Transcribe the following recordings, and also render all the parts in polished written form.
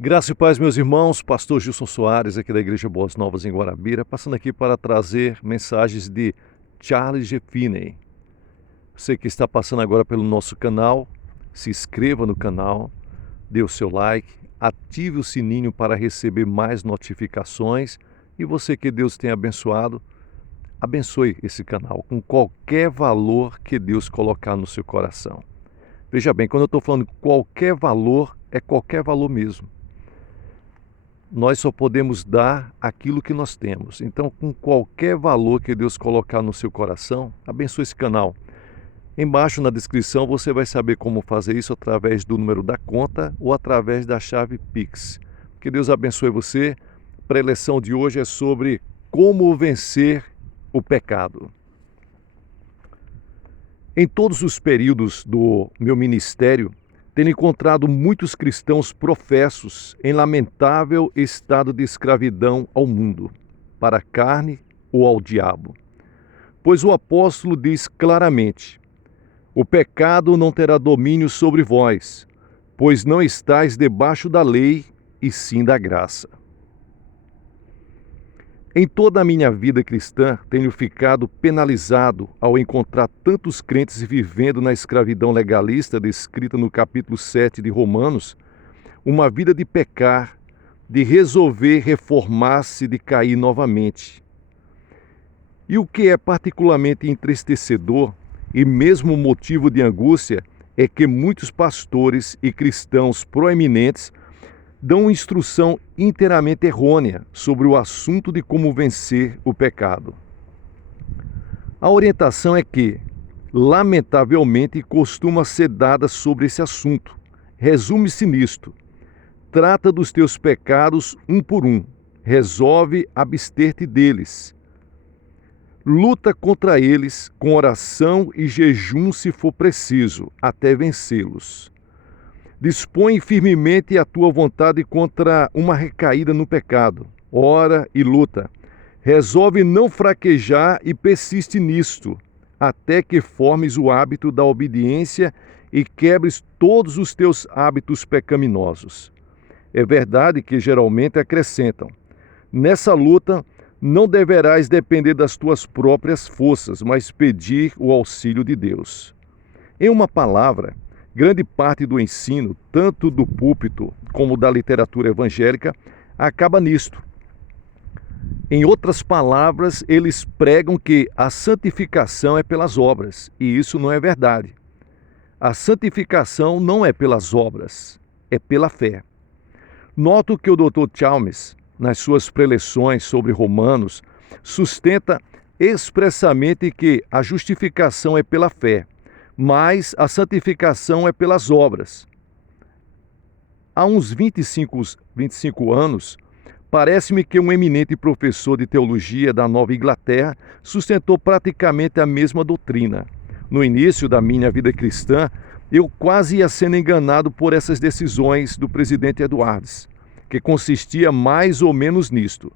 Graça e paz, meus irmãos, pastor Gilson Soares, aqui da Igreja Boas Novas em Guarabira, passando aqui para trazer mensagens de Charles G. Finney. Você que está passando agora pelo nosso canal, se inscreva no canal, dê o seu like, ative o sininho para receber mais notificações e você que Deus tenha abençoado, abençoe esse canal com qualquer valor que Deus colocar no seu coração. Veja bem, quando eu estou falando qualquer valor, é qualquer valor mesmo. Nós só podemos dar aquilo que nós temos. Então, com qualquer valor que Deus colocar no seu coração, abençoe esse canal. Embaixo na descrição você vai saber como fazer isso através do número da conta ou através da chave Pix. Que Deus abençoe você. A preleção de hoje é sobre como vencer o pecado. Em todos os períodos do meu ministério, tenho encontrado muitos cristãos professos em lamentável estado de escravidão ao mundo, para a carne ou ao diabo. Pois o apóstolo diz claramente: o pecado não terá domínio sobre vós, pois não estáis debaixo da lei, e sim da graça. Em toda a minha vida cristã, tenho ficado penalizado ao encontrar tantos crentes vivendo na escravidão legalista descrita no capítulo 7 de Romanos, uma vida de pecar, de resolver reformar-se, de cair novamente. E o que é particularmente entristecedor e mesmo motivo de angústia é que muitos pastores e cristãos proeminentes dão instrução inteiramente errônea sobre o assunto de como vencer o pecado. A orientação é que, lamentavelmente, costuma ser dada sobre esse assunto. Resume-se nisto: trata dos teus pecados um por um, resolve abster-te deles. Luta contra eles com oração e jejum se for preciso, até vencê-los. Dispõe firmemente a tua vontade contra uma recaída no pecado. Ora e luta. Resolve não fraquejar e persiste nisto, até que formes o hábito da obediência e quebres todos os teus hábitos pecaminosos. É verdade que geralmente acrescentam: nessa luta não deverás depender das tuas próprias forças, mas pedir o auxílio de Deus. Em uma palavra, grande parte do ensino, tanto do púlpito como da literatura evangélica, acaba nisto. Em outras palavras, eles pregam que a santificação é pelas obras, e isso não é verdade. A santificação não é pelas obras, é pela fé. Noto que o Dr. Chalmers, nas suas preleções sobre Romanos, sustenta expressamente que a justificação é pela fé, mas a santificação é pelas obras. Há uns 25 anos, parece-me que um eminente professor de teologia da Nova Inglaterra sustentou praticamente a mesma doutrina. No início da minha vida cristã, eu quase ia sendo enganado por essas decisões do presidente Edwards, que consistia mais ou menos nisto: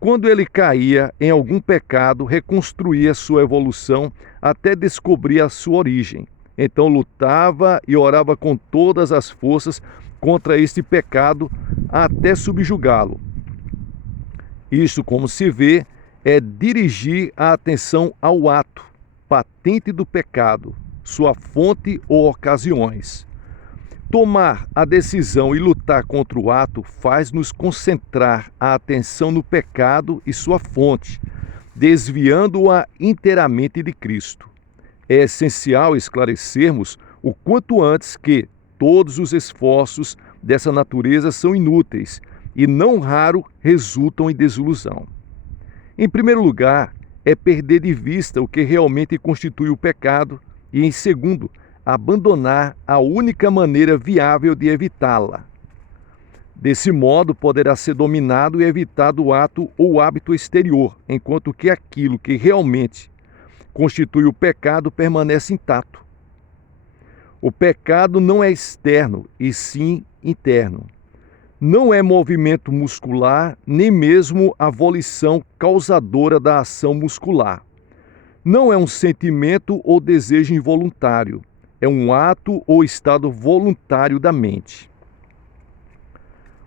quando ele caía em algum pecado, reconstruía sua evolução até descobrir a sua origem. Então lutava e orava com todas as forças contra este pecado até subjugá-lo. Isto, como se vê, é dirigir a atenção ao ato, patente do pecado, sua fonte ou ocasiões. Tomar a decisão e lutar contra o ato faz-nos concentrar a atenção no pecado e sua fonte, desviando-a inteiramente de Cristo. É essencial esclarecermos o quanto antes que todos os esforços dessa natureza são inúteis e não raro resultam em desilusão. Em primeiro lugar, é perder de vista o que realmente constitui o pecado e, em segundo, abandonar a única maneira viável de evitá-la. Desse modo, poderá ser dominado e evitado o ato ou hábito exterior, enquanto que aquilo que realmente constitui o pecado permanece intacto. O pecado não é externo, e sim interno. Não é movimento muscular, nem mesmo a volição causadora da ação muscular. Não é um sentimento ou desejo involuntário. É um ato ou estado voluntário da mente.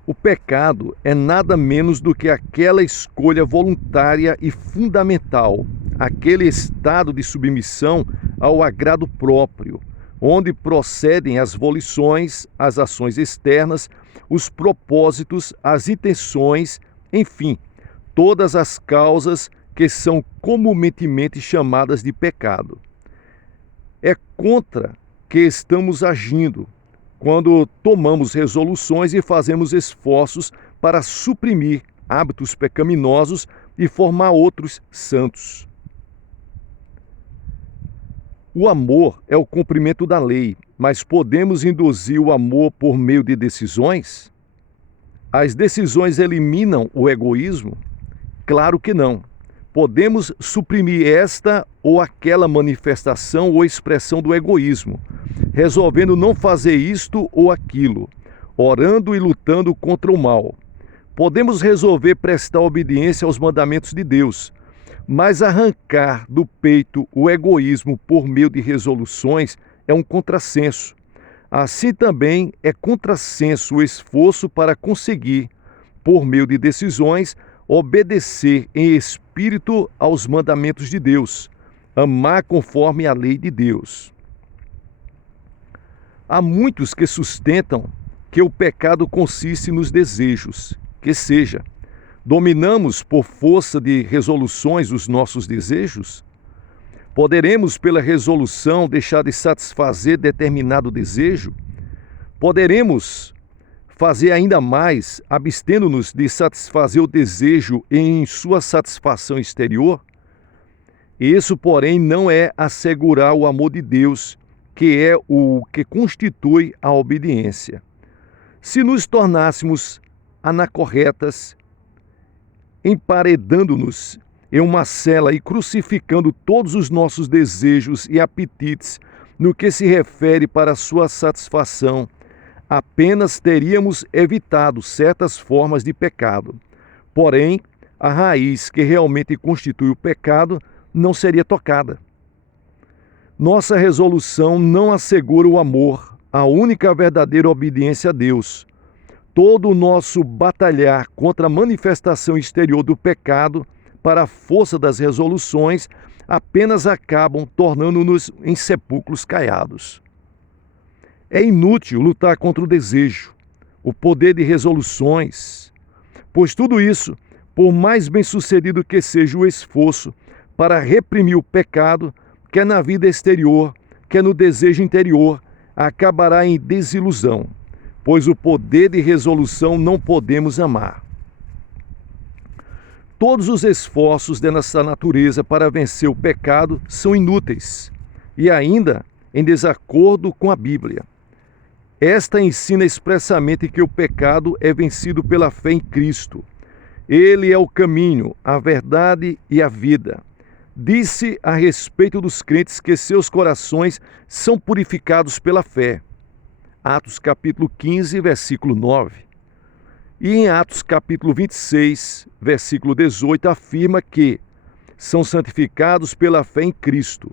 O pecado é nada menos do que aquela escolha voluntária e fundamental, aquele estado de submissão ao agrado próprio, onde procedem as volições, as ações externas, os propósitos, as intenções, enfim, todas as causas que são comumente chamadas de pecado. É contra que estamos agindo quando tomamos resoluções e fazemos esforços para suprimir hábitos pecaminosos e formar outros santos. O amor é o cumprimento da lei, mas podemos induzir o amor por meio de decisões? As decisões eliminam o egoísmo? Claro que não. Podemos suprimir esta ou aquela manifestação ou expressão do egoísmo, resolvendo não fazer isto ou aquilo, orando e lutando contra o mal. Podemos resolver prestar obediência aos mandamentos de Deus, mas arrancar do peito o egoísmo por meio de resoluções é um contrassenso. Assim também é contrassenso o esforço para conseguir, por meio de decisões, obedecer em espírito aos mandamentos de Deus, amar conforme a lei de Deus. Há muitos que sustentam que o pecado consiste nos desejos, que seja, dominamos por força de resoluções os nossos desejos? Poderemos, pela resolução, deixar de satisfazer determinado desejo? Poderemos fazer ainda mais, abstendo-nos de satisfazer o desejo em sua satisfação exterior? Isso, porém, não é assegurar o amor de Deus, que é o que constitui a obediência. Se nos tornássemos anacorretas, emparedando-nos em uma cela e crucificando todos os nossos desejos e apetites no que se refere para a sua satisfação, apenas teríamos evitado certas formas de pecado. Porém, a raiz que realmente constitui o pecado não seria tocada. Nossa resolução não assegura o amor, a única verdadeira obediência a Deus. Todo o nosso batalhar contra a manifestação exterior do pecado para a força das resoluções apenas acabam tornando-nos em sepulcros caiados. É inútil lutar contra o desejo, o poder de resoluções, pois tudo isso, por mais bem-sucedido que seja o esforço para reprimir o pecado, quer na vida exterior, quer no desejo interior, acabará em desilusão, pois o poder de resolução não podemos amar. Todos os esforços dessa natureza para vencer o pecado são inúteis e ainda em desacordo com a Bíblia. Esta ensina expressamente que o pecado é vencido pela fé em Cristo. Ele é o caminho, a verdade e a vida. Disse a respeito dos crentes que seus corações são purificados pela fé. Atos capítulo 15, versículo 9. E em Atos capítulo 26, versículo 18, afirma que são santificados pela fé em Cristo.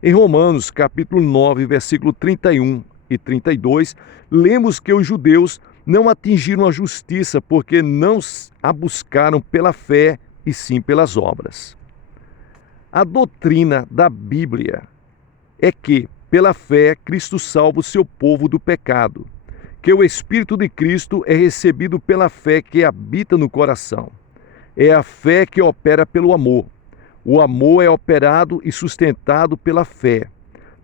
Em Romanos capítulo 9, versículo 31 e 32, lemos que os judeus não atingiram a justiça porque não a buscaram pela fé e sim pelas obras. A doutrina da Bíblia é que, pela fé, Cristo salva o seu povo do pecado, que o Espírito de Cristo é recebido pela fé que habita no coração. É a fé que opera pelo amor. O amor é operado e sustentado pela fé.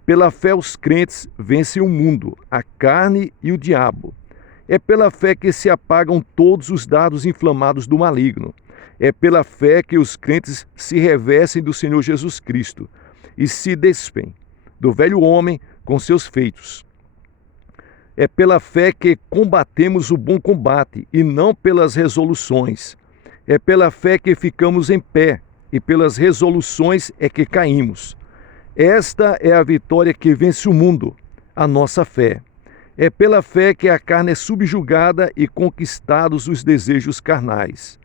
Pela fé os crentes vencem o mundo, a carne e o diabo. É pela fé que se apagam todos os dardos inflamados do maligno. É pela fé que os crentes se revestem do Senhor Jesus Cristo e se despem do velho homem com seus feitos. É pela fé que combatemos o bom combate e não pelas resoluções. É pela fé que ficamos em pé e pelas resoluções é que caímos. Esta é a vitória que vence o mundo, a nossa fé. É pela fé que a carne é subjugada e conquistados os desejos carnais.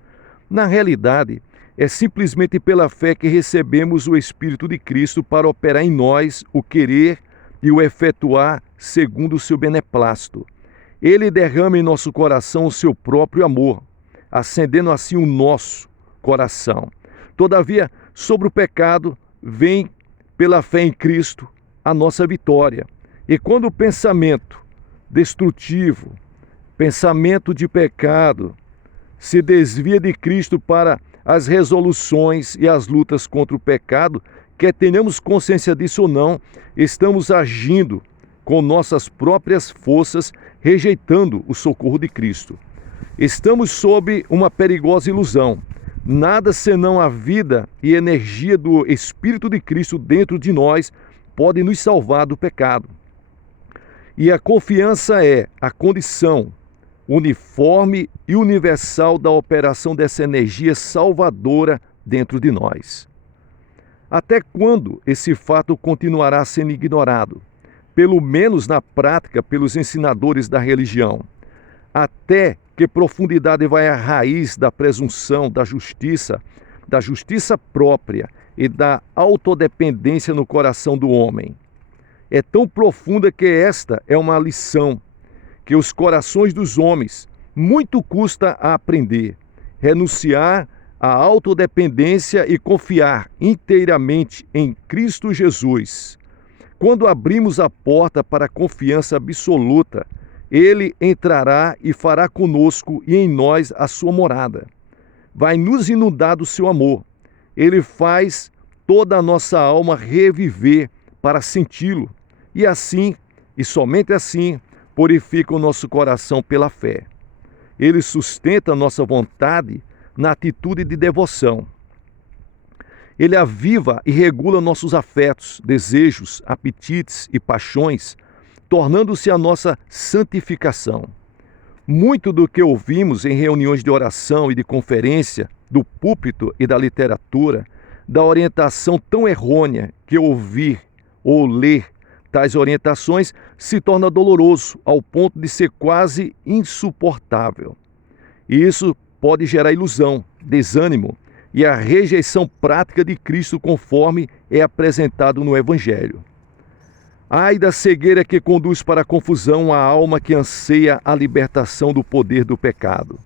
Na realidade, é simplesmente pela fé que recebemos o Espírito de Cristo para operar em nós o querer e o efetuar segundo o seu beneplácito. Ele derrama em nosso coração o seu próprio amor, acendendo assim o nosso coração. Todavia, sobre o pecado, vem pela fé em Cristo a nossa vitória. E quando o pensamento destrutivo, pensamento de pecado, se desvia de Cristo para as resoluções e as lutas contra o pecado, quer tenhamos consciência disso ou não, estamos agindo com nossas próprias forças, rejeitando o socorro de Cristo. Estamos sob uma perigosa ilusão. Nada senão a vida e energia do Espírito de Cristo dentro de nós pode nos salvar do pecado. E a confiança é a condição uniforme e universal da operação dessa energia salvadora dentro de nós. Até quando esse fato continuará sendo ignorado? Pelo menos na prática, pelos ensinadores da religião. Até que profundidade vai a raiz da presunção, da justiça própria e da autodependência no coração do homem. É tão profunda que esta é uma lição que os corações dos homens muito custa a aprender. Renunciar à autodependência e confiar inteiramente em Cristo Jesus. Quando abrimos a porta para a confiança absoluta, Ele entrará e fará conosco e em nós a sua morada. Vai nos inundar do seu amor. Ele faz toda a nossa alma reviver para senti-lo. E assim, e somente assim, purifica o nosso coração pela fé. Ele sustenta a nossa vontade na atitude de devoção. Ele aviva e regula nossos afetos, desejos, apetites e paixões, tornando-se a nossa santificação. Muito do que ouvimos em reuniões de oração e de conferência, do púlpito e da literatura, da orientação tão errônea que ouvir ou ler tais orientações se torna doloroso ao ponto de ser quase insuportável. E isso pode gerar ilusão, desânimo e a rejeição prática de Cristo conforme é apresentado no Evangelho. Ai da cegueira que conduz para a confusão a alma que anseia a libertação do poder do pecado.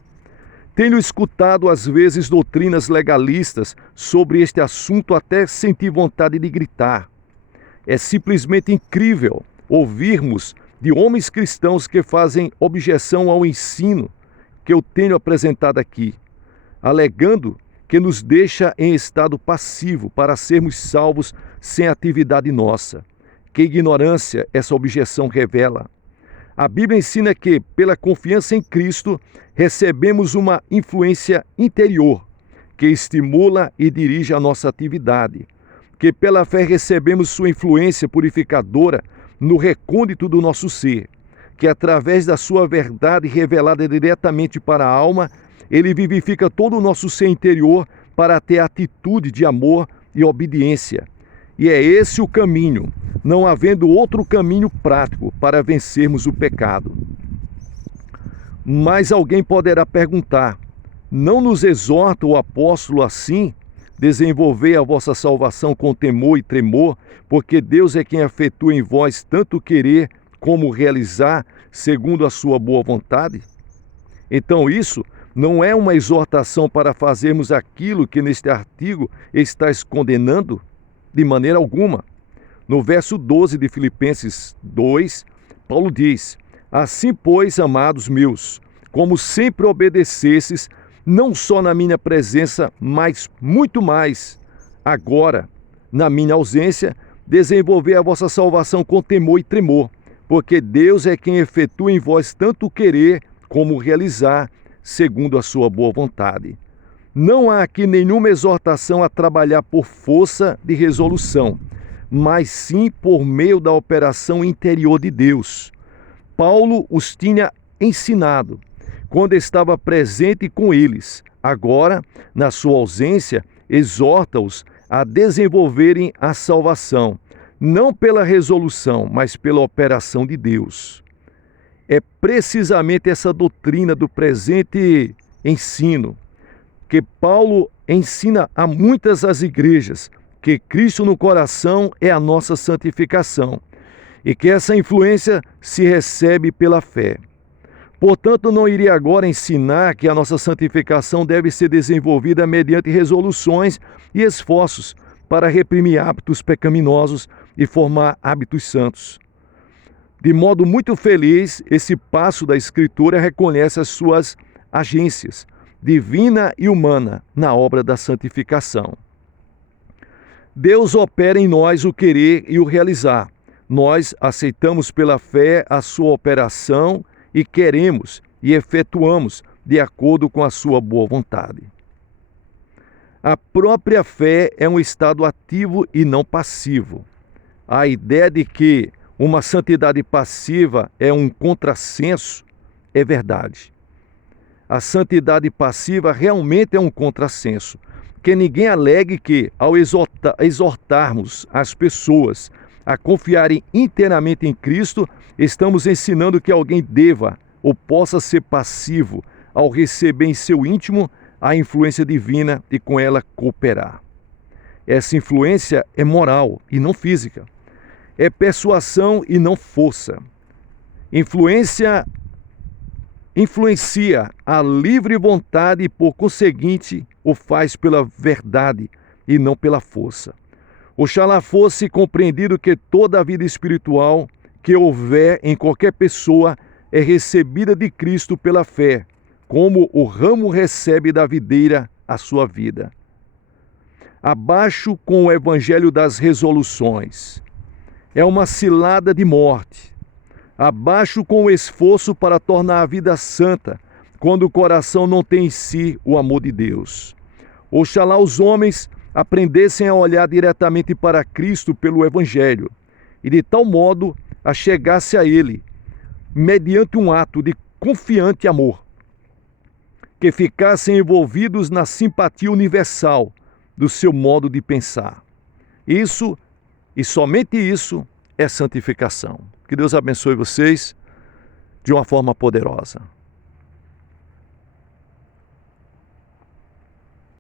Tenho escutado às vezes doutrinas legalistas sobre este assunto até sentir vontade de gritar. É simplesmente incrível ouvirmos de homens cristãos que fazem objeção ao ensino que eu tenho apresentado aqui, alegando que nos deixa em estado passivo para sermos salvos sem atividade nossa. Que ignorância essa objeção revela. A Bíblia ensina que, pela confiança em Cristo, recebemos uma influência interior que estimula e dirige a nossa atividade. Que pela fé recebemos sua influência purificadora no recôndito do nosso ser. Que através da sua verdade revelada diretamente para a alma, Ele vivifica todo o nosso ser interior para ter atitude de amor e obediência. E é esse o caminho, não havendo outro caminho prático para vencermos o pecado. Mas alguém poderá perguntar: não nos exorta o apóstolo assim? Desenvolvei a vossa salvação com temor e tremor, porque Deus é quem efetua em vós tanto querer como realizar, segundo a sua boa vontade? Então isso não é uma exortação para fazermos aquilo que neste artigo estás condenando? De maneira alguma. No verso 12 de Filipenses 2, Paulo diz: assim, pois, amados meus, como sempre obedecesses, não só na minha presença, mas muito mais, agora, na minha ausência, desenvolver a vossa salvação com temor e tremor, porque Deus é quem efetua em vós tanto querer como realizar, segundo a sua boa vontade. Não há aqui nenhuma exortação a trabalhar por força de resolução, mas sim por meio da operação interior de Deus. Paulo os tinha ensinado quando estava presente com eles. Agora, na sua ausência, exorta-os a desenvolverem a salvação, não pela resolução, mas pela operação de Deus. É precisamente essa doutrina do presente ensino que Paulo ensina a muitas das igrejas, que Cristo no coração é a nossa santificação e que essa influência se recebe pela fé. Portanto, não irei agora ensinar que a nossa santificação deve ser desenvolvida mediante resoluções e esforços para reprimir hábitos pecaminosos e formar hábitos santos. De modo muito feliz, esse passo da Escritura reconhece as suas agências, divina e humana, na obra da santificação. Deus opera em nós o querer e o realizar. Nós aceitamos pela fé a sua operação e queremos e efetuamos de acordo com a sua boa vontade. A própria fé é um estado ativo e não passivo. A ideia de que uma santidade passiva é um contrassenso é verdade. A santidade passiva realmente é um contrassenso, que ninguém alegue que, ao exortarmos as pessoas a confiarem inteiramente em Cristo, estamos ensinando que alguém deva ou possa ser passivo ao receber em seu íntimo a influência divina e com ela cooperar. Essa influência é moral e não física. É persuasão e não força. Influencia a livre vontade e, por conseguinte, o faz pela verdade e não pela força. Oxalá fosse compreendido que toda a vida espiritual que houver em qualquer pessoa é recebida de Cristo pela fé, como o ramo recebe da videira a sua vida. Abaixo com o evangelho das resoluções. É uma cilada de morte. Abaixo com o esforço para tornar a vida santa, quando o coração não tem em si o amor de Deus. Oxalá os homens aprendessem a olhar diretamente para Cristo pelo Evangelho e de tal modo a chegar-se a Ele, mediante um ato de confiante amor, que ficassem envolvidos na simpatia universal do seu modo de pensar. Isso, e somente isso, é santificação. Que Deus abençoe vocês de uma forma poderosa.